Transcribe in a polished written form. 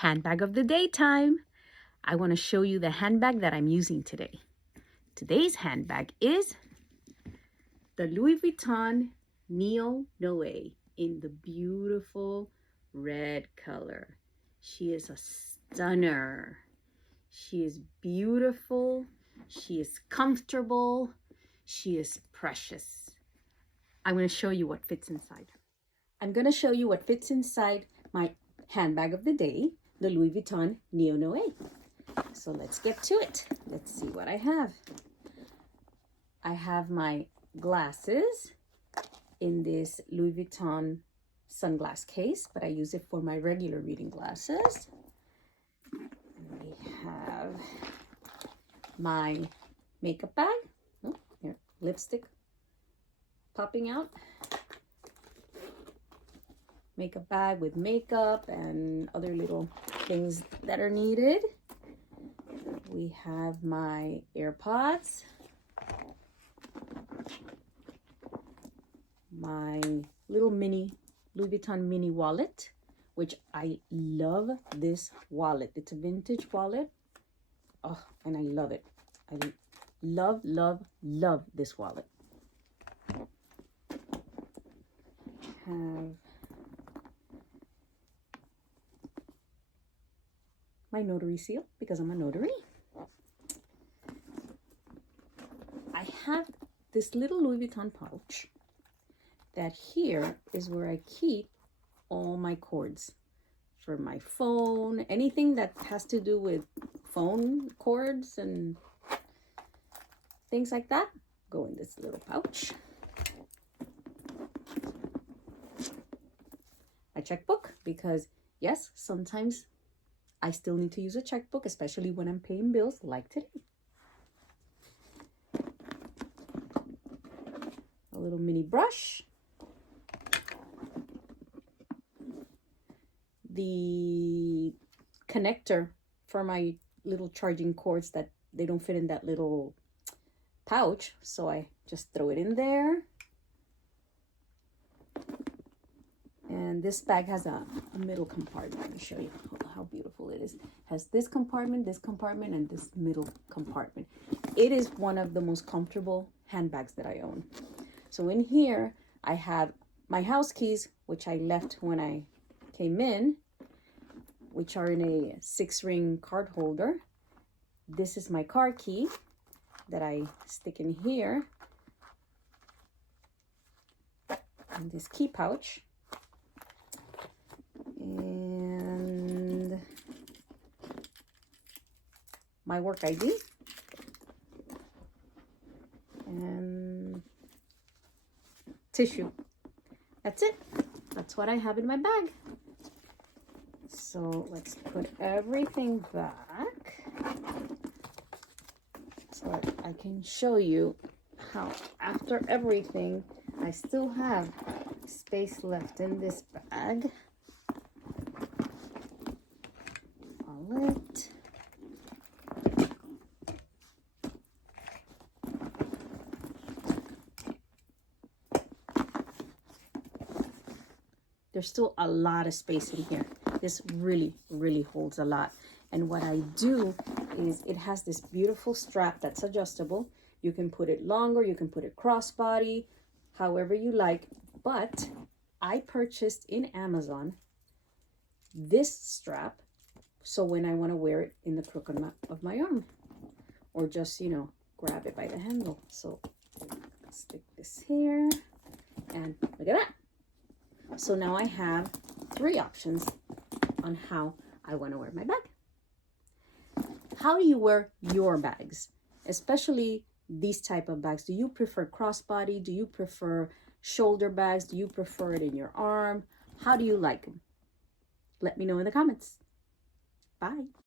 Handbag of the day time. I want to show you the handbag that I'm using today. Today's handbag is the Louis Vuitton Neonoe in the beautiful red color. She is a stunner. She is beautiful. She is comfortable. She is precious. I'm going to show you what fits inside. I'm going to show you what fits inside my handbag of the day, the Louis Vuitton Neonoe. So let's get to it. Let's see what I have. I have my glasses in this Louis Vuitton sunglass case, but I use it for my regular reading glasses. And we have my makeup bag. Oh, here, lipstick popping out. Makeup bag with makeup and other little things that are needed. We have my AirPods, my little mini Louis Vuitton mini wallet, which I love this wallet. It's a vintage wallet. Oh, and I love it. I love, love, love this wallet. Have my notary seal because I'm a notary. I have this little Louis Vuitton pouch that here is where I keep all my cords for my phone, anything that has to do with phone cords and things like that go in this little pouch. My checkbook, because yes, sometimes I still need to use a checkbook, especially when I'm paying bills like today. A little mini brush. The connector for my little charging cords that they don't fit in that little pouch, so I just throw it in there. And this bag has a middle compartment. Let me show you how beautiful it is. It has this compartment, and this middle compartment. It is one of the most comfortable handbags that I own. So in here, I have my house keys, which I left when I came in, which are in a 6-ring card holder. This is my car key that I stick in here. And this key pouch. And my work ID. And tissue. That's it. That's what I have in my bag. So let's put everything back so that I can show you how after everything I still have space left in this bag. Wallet. There's still a lot of space in here. This really, really holds a lot. And what I do is it has this beautiful strap that's adjustable. You can put it longer, you can put it crossbody, however you like. But I purchased in Amazon this strap, so when I want to wear it in the crook of my arm, or just, you know, grab it by the handle. So stick this here, and look at that. So now I have 3 options on how I want to wear my bag. How do you wear your bags? Especially these type of bags. Do you prefer crossbody? Do you prefer shoulder bags? Do you prefer it in your arm? How do you like them? Let me know in the comments. Bye.